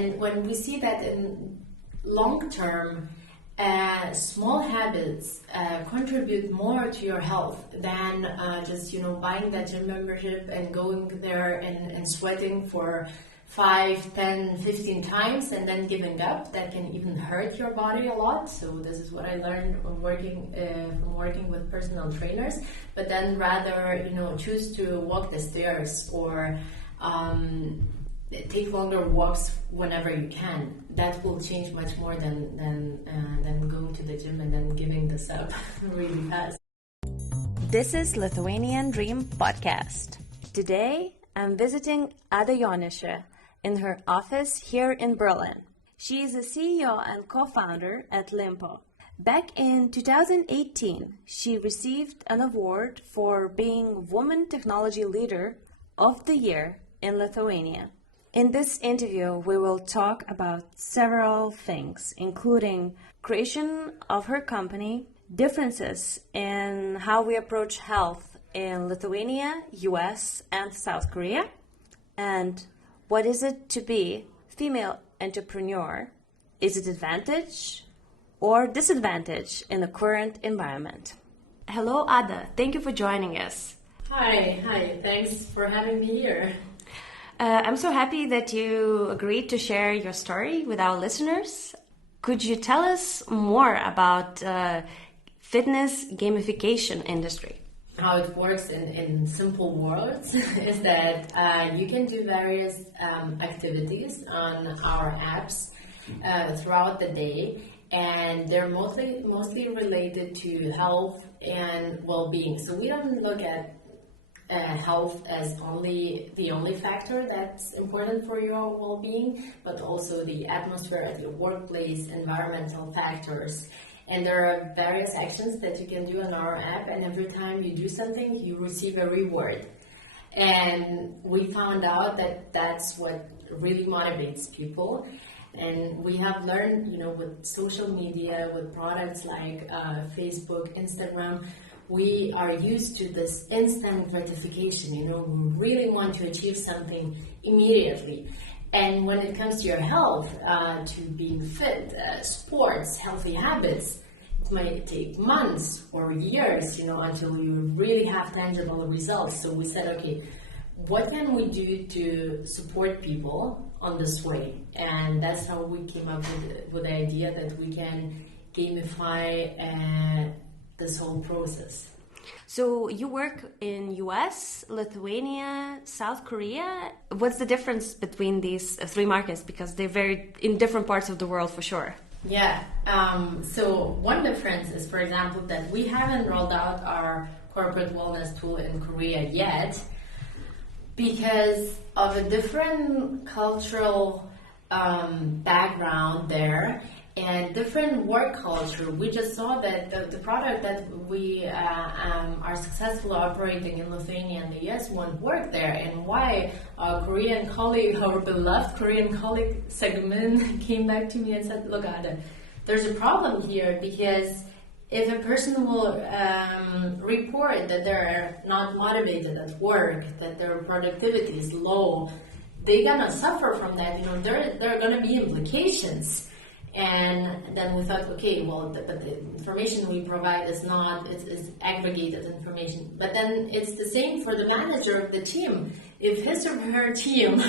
And when we see that in long term, small habits contribute more to your health than just buying that gym membership and going there and sweating for 5, 10, 15 times and then giving up. That can even hurt your body a lot. So this is what I learned from working with personal trainers. But then rather choose to walk the stairs or take longer walks whenever you can. That will change much more than going to the gym and then giving this up really fast. This is Lithuanian Dream Podcast. Today, I'm visiting Ada Jonuse in her office here in Berlin. She is a CEO and co-founder at Lympo. Back in 2018, she received an award for being Woman Technology Leader of the Year in Lithuania. In this interview, we will talk about several things, including creation of her company, differences in how we approach health in Lithuania, US, and South Korea, and what is it to be female entrepreneur? Is it advantage or disadvantage in the current environment? Hello, Ada. Thank you for joining us. Hi. Thanks for having me here. I'm so happy that you agreed to share your story with our listeners. Could you tell us more about fitness gamification industry? How it works in simple words is that you can do various activities on our apps throughout the day, and they're mostly related to health and well-being. So we don't look at health as the only factor that's important for your well-being, but also the atmosphere at your workplace, environmental factors. And there are various actions that you can do on our app, and every time you do something, you receive a reward. And we found out that that's what really motivates people. And we have learned, with social media, with products like Facebook, Instagram, we are used to this instant gratification. We really want to achieve something immediately. And when it comes to your health, to being fit, sports, healthy habits, it might take months or years, until you really have tangible results. So we said, okay, what can we do to support people on this way? And that's how we came up with the idea that we can gamify this whole process. So you work in US, Lithuania, South Korea. What's the difference between these three markets? Because they vary in different parts of the world for sure. Yeah. So one difference is, for example, that we haven't rolled out our corporate wellness tool in Korea yet because of a different cultural background there. And different work culture. We just saw that the product that we are successfully operating in Lithuania and the US won't work there. And why our beloved Korean colleague Segmin came back to me and said, look, Ada, there's a problem here, because if a person will report that they're not motivated at work, that their productivity is low, they're gonna suffer from that. There are gonna be implications. And then we thought, okay, but the information we provide is aggregated information. But then it's the same for the manager of the team. If his or her team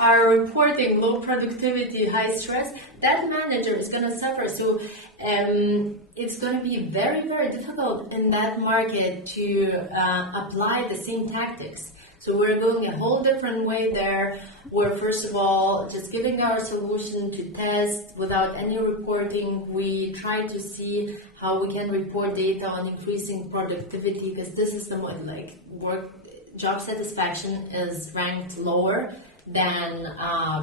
are reporting low productivity, high stress, that manager is going to suffer. So it's going to be very, very difficult in that market to apply the same tactics. So we're going a whole different way there. We're first of all just giving our solution to test without any reporting. We try to see how we can report data on increasing productivity, because this is the one, job satisfaction is ranked lower than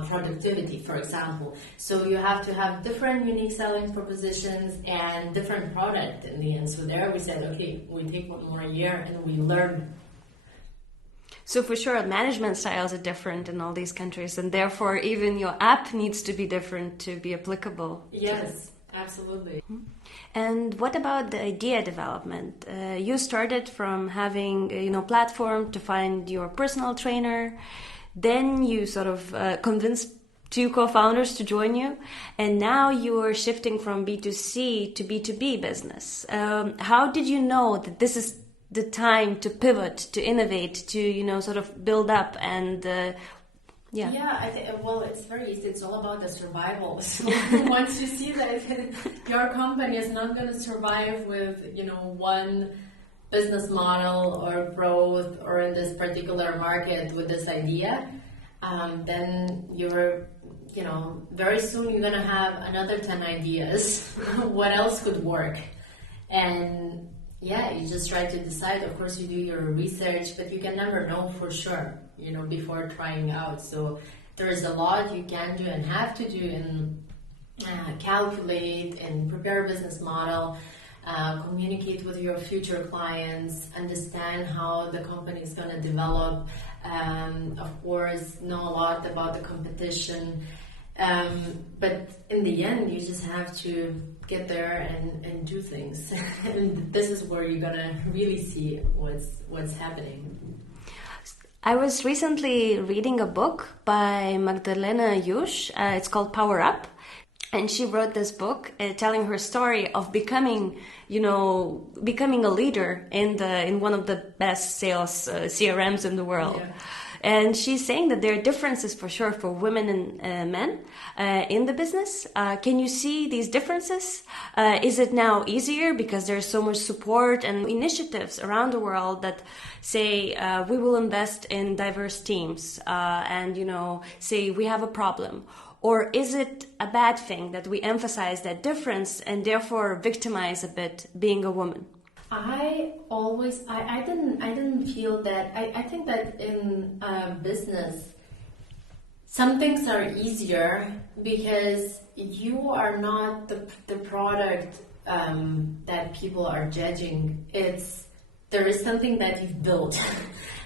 productivity, for example. So you have to have different unique selling propositions and different product in the end. So there we said, okay, we take one more year and we learn. So for sure, management styles are different in all these countries, and therefore even your app needs to be different to be applicable. Yes, absolutely. And what about the idea development? You started from having platform to find your personal trainer. Then you sort of convinced two co-founders to join you, and now you are shifting from B2C to B2B business. How did you know that this is the time to pivot, to innovate, to sort of build up and I think, well, it's very easy. It's all about the survival. So once you see that your company is not going to survive with one business model or growth or in this particular market with this idea, then you're very soon you're going to have another 10 ideas. What else could work? And you just try to decide. Of course, you do your research, but you can never know for sure, before trying out. So there's a lot you can do and have to do in calculate and prepare a business model, communicate with your future clients, understand how the company is going to develop, of course, know a lot about the competition. But in the end, you just have to get there and do things. And this is where you're gonna really see what's happening. I was recently reading a book by Magdalena Jusz. It's called Power Up. And she wrote this book telling her story of becoming a leader in one of the best sales CRMs in the world. Yeah. And she's saying that there are differences for sure for women and men in the business. Can you see these differences? Is it now easier because there's so much support and initiatives around the world that say we will invest in diverse teams and say we have a problem? Or is it a bad thing that we emphasize that difference and therefore victimize a bit being a woman? I didn't feel that. I think that in business, some things are easier because you are not the product that people are judging. There is something that you've built,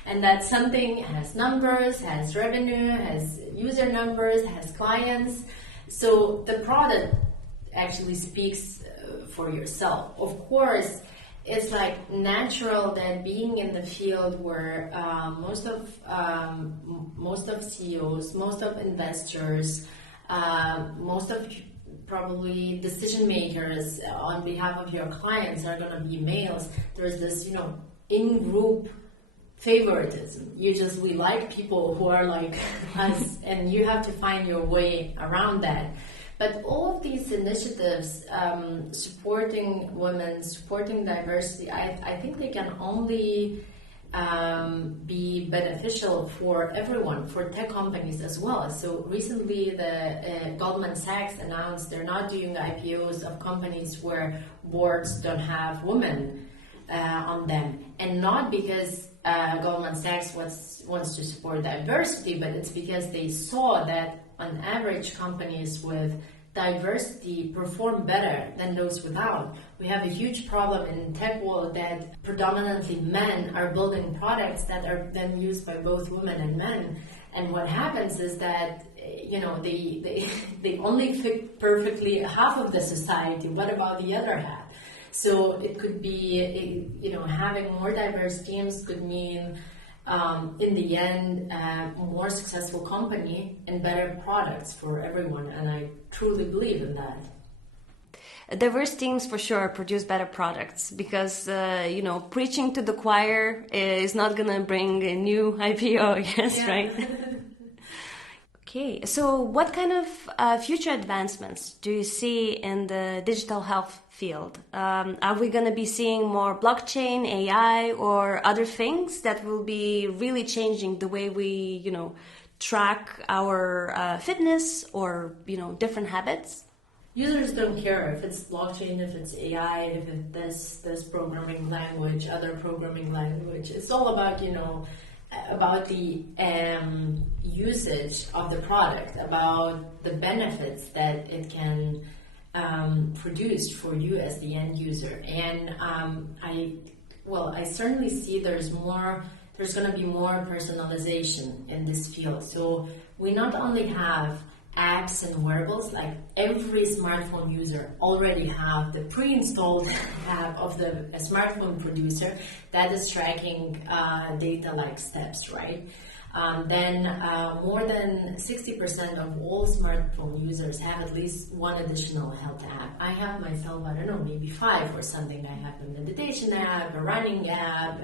and that something has numbers, has revenue, has user numbers, has clients. So the product actually speaks for yourself. Of course, it's like natural that being in the field where most of CEOs, most of investors, most of probably decision makers on behalf of your clients are going to be males. There's this, in-group favoritism. We like people who are like us, and you have to find your way around that. But all of these initiatives supporting women, supporting diversity, I think they can only be beneficial for everyone, for tech companies as well. So recently the Goldman Sachs announced they're not doing IPOs of companies where boards don't have women on them. And not because Goldman Sachs wants to support diversity, but it's because they saw that on average, companies with diversity perform better than those without. We have a huge problem in tech world that predominantly men are building products that are then used by both women and men. And what happens is that they only fit perfectly half of the society. What about the other half? So it could be having more diverse teams could mean in the end, a more successful company and better products for everyone, and I truly believe in that. Diverse teams for sure produce better products because, preaching to the choir is not going to bring a new IPO, yes, yeah. Right? Okay, so what kind of future advancements do you see in the digital health field? Are we going to be seeing more blockchain, AI, or other things that will be really changing the way we, track our fitness or, different habits? Users don't care if it's blockchain, if it's AI, if it's this programming language, other programming language. It's all about, about the usage of the product, about the benefits that it can produce for you as the end user. And I certainly see there's going to be more personalization in this field. So we not only have apps and wearables, like every smartphone user already have the pre-installed app of the smartphone producer that is tracking data like steps, right? then more than 60% of all smartphone users have at least one additional health app. I have myself, I don't know, maybe 5 or something. I have a meditation app, a running app,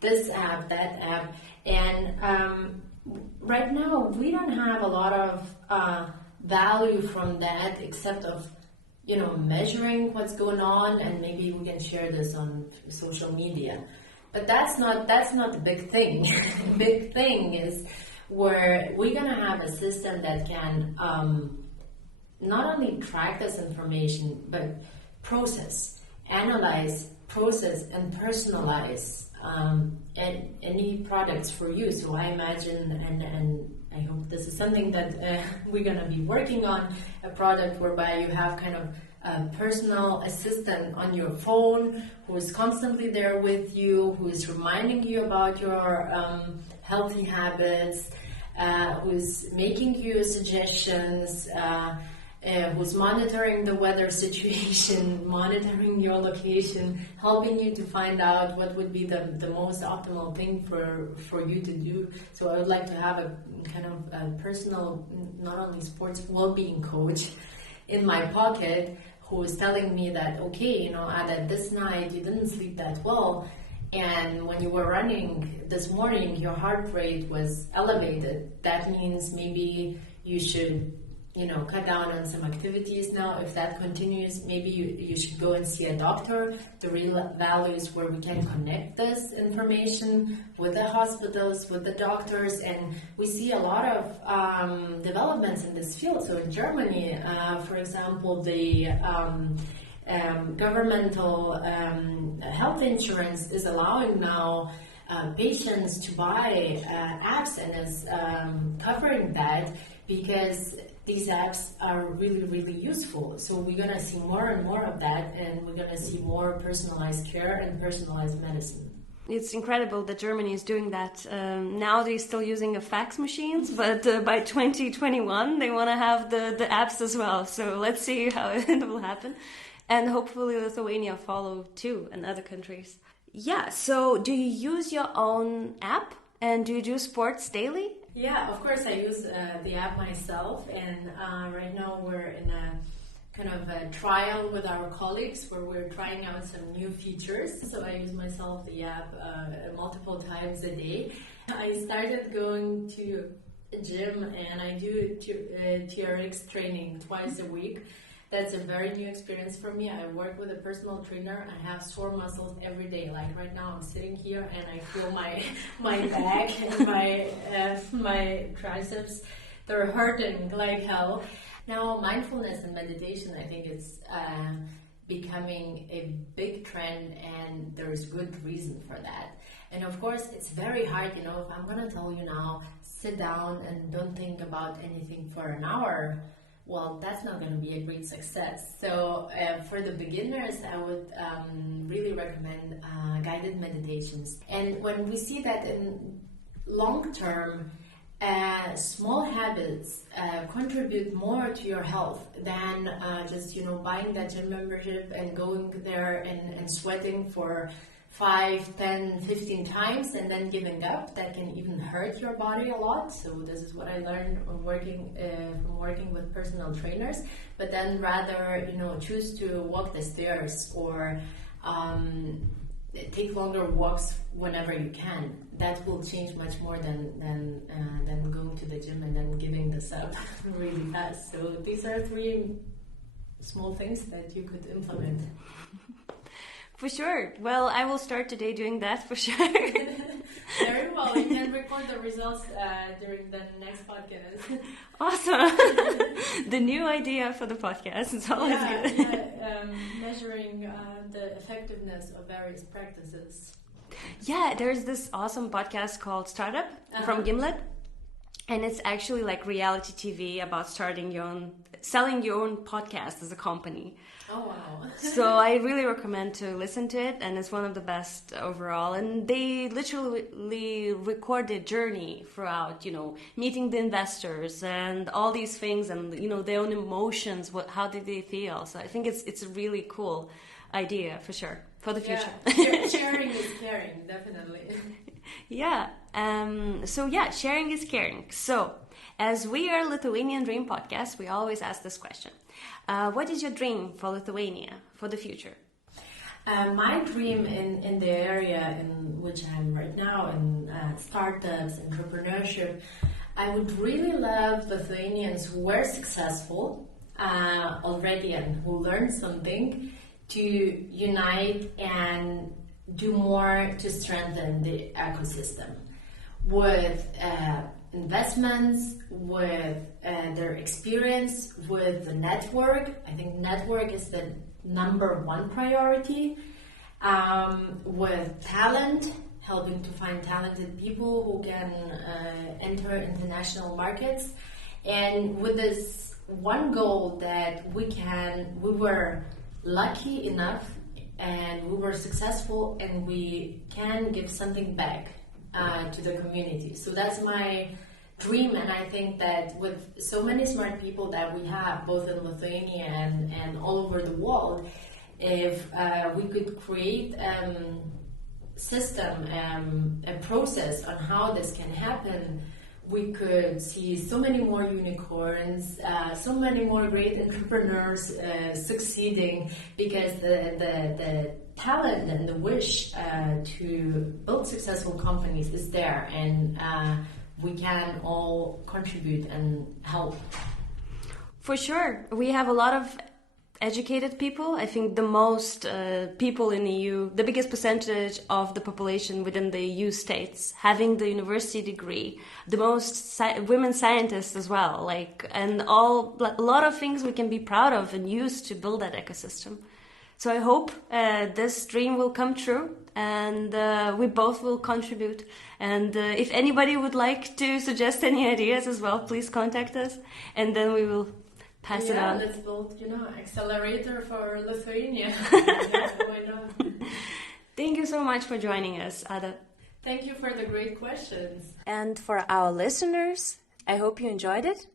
this app, that app. And right now, we don't have a lot of value from that except of measuring what's going on, and maybe we can share this on social media. But that's not the big thing. The big thing is where we're gonna have a system that can not only track this information, but analyze, process, and personalize any products for you. So I imagine, and I hope this is something that we're gonna be working on, a product whereby you have kind of a personal assistant on your phone who is constantly there with you, who is reminding you about your healthy habits, who's making you suggestions, who's monitoring the weather situation, monitoring your location, helping you to find out what would be the most optimal thing for you to do. So I would like to have a kind of a personal, not only sports well-being coach in my pocket, who is telling me that, okay, Ada, this night you didn't sleep that well, and when you were running this morning, your heart rate was elevated. That means maybe you should, cut down on some activities now. If that continues, maybe you should go and see a doctor. The real value is where we can connect this information with the hospitals, with the doctors, and we see a lot of developments in this field. So in Germany, for example, the governmental health insurance is allowing now patients to buy apps, and is covering that because these apps are really, really useful. So we're going to see more and more of that, and we're going to see more personalized care and personalized medicine. It's incredible that Germany is doing that. Now they're still using a fax machines, but by 2021 they want to have the apps as well. So let's see how it will happen. And hopefully Lithuania follow too, and other countries. Yeah, so do you use your own app? And do you do sports daily? Yeah, of course I use the app myself, and right now we're in a kind of a trial with our colleagues where we're trying out some new features. So I use myself the app multiple times a day. I started going to a gym, and I do TRX training twice a week. That's a very new experience for me. I work with a personal trainer. I have sore muscles every day. Like right now, I'm sitting here and I feel my back and my triceps. They're hurting like hell. Now, mindfulness and meditation, I think it's becoming a big trend, and there's good reason for that. And of course, it's very hard, if I'm going to tell you now, sit down and don't think about anything for an hour, well, that's not going to be a great success. So for the beginners, I would really recommend guided meditations. And when we see that in long term, small habits contribute more to your health than just buying that gym membership and going there and sweating for 5, 10, 15 times and then giving up. That can even hurt your body a lot. So this is what I learned from working with personal trainers. But then rather choose to walk the stairs or take longer walks whenever you can. That will change much more than going to the gym and then giving this up really fast. So these are 3 small things that you could implement. For sure. Well, I will start today doing that for sure. Very well. You can record the results during the next podcast. Awesome. The new idea for the podcast is always good. Yeah, measuring the effectiveness of various practices. Yeah, there's this awesome podcast called Startup from Gimlet. And it's actually like reality TV about selling your own podcast as a company. Oh, wow. So I really recommend to listen to it, and it's one of the best overall. And they literally record their journey throughout, meeting the investors and all these things, and, their own emotions, how did they feel. So I think it's a really cool idea for sure, for the future. Yeah, sharing is caring, definitely. Yeah. Sharing is caring. So, as we are Lithuanian Dream Podcast, we always ask this question. What is your dream for Lithuania, for the future? My dream in the area in which I'm right now, in startups, entrepreneurship, I would really love Lithuanians who were successful already and who learned something to unite and do more to strengthen the ecosystem with investments, with their experience, with the network. I think network is the number one priority, with talent, helping to find talented people who can enter international markets, and with this one goal that we were lucky enough and we were successful and we can give something back to the community. So that's my dream, and I think that with so many smart people that we have both in Lithuania and all over the world, if we could create system, a process on how this can happen, we could see so many more unicorns, so many more great entrepreneurs succeeding, because the talent and the wish to build successful companies is there, and we can all contribute and help. For sure. We have a lot of educated people. I think the most people in the EU, the biggest percentage of the population within the EU states having the university degree, the most women scientists as well, and a lot of things we can be proud of and use to build that ecosystem. So I hope this dream will come true, and we both will contribute. And if anybody would like to suggest any ideas as well, please contact us, and then we will pass it on. Let's build, accelerator for Lithuania. Why not? Thank you so much for joining us, Ada. Thank you for the great questions. And for our listeners, I hope you enjoyed it.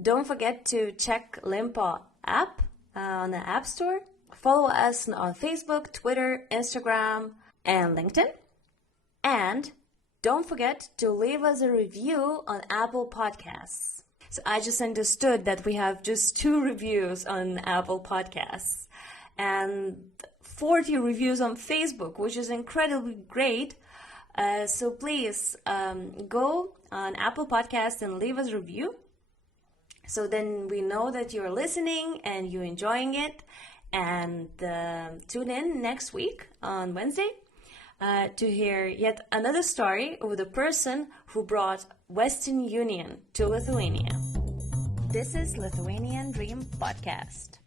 Don't forget to check Lympo app on the App Store. Follow us on Facebook, Twitter, Instagram, and LinkedIn. And don't forget to leave us a review on Apple Podcasts. So I just understood that we have just 2 reviews on Apple Podcasts and 40 reviews on Facebook, which is incredibly great. So please go on Apple Podcasts and leave us a review. So then we know that you're listening and you're enjoying it. And tune in next week on Wednesday to hear yet another story of the person who brought Western Union to Lithuania. This is Lithuanian Dream Podcast.